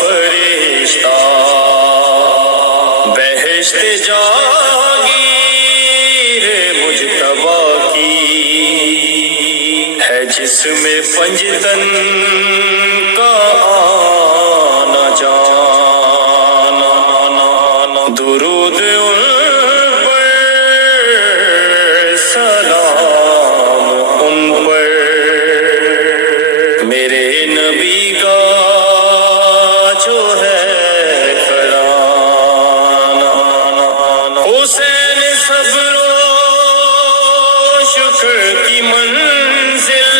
فرشتہ بہشت جاگیر مجتبی کی ہے، جس میں پنجتن کا آنا جانا، درود ان پر، سلام ان پر، میرے نبی کا جو ہے کرانا، حسین صبر و شکر کی منزل،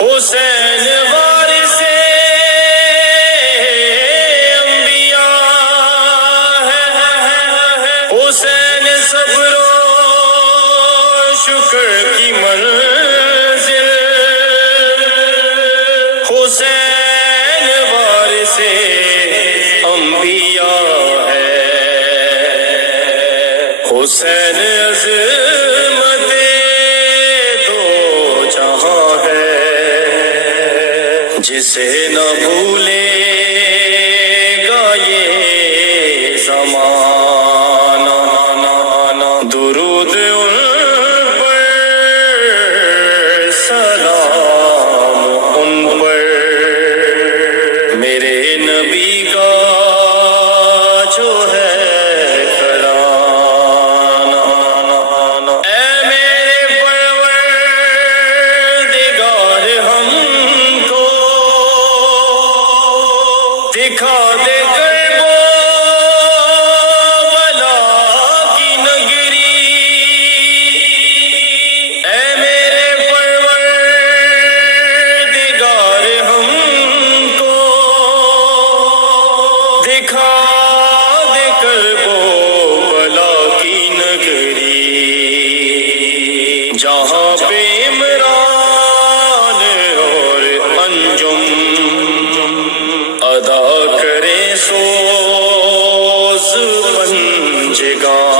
حسین وارث انبیاء ہے، حسین صبر و شکر کی منزل، حسین وارث انبیاء ہے، حسین عظمت دو جہاں ہے، جسے نہ بھولے گا یہ زمانہ، درود ان پر، سلام ان پر، میرے نبی کا جو ہے کرانا، اے میرے پروردگار ہم کو دکھا دے کرب و بلا کی نگری، اے میرے پروردگار ہم کو دکھا دے کرب و بلا کی نگری، جہاں پہ عمران اور انجم ادا کرے سوز پنجگاہ،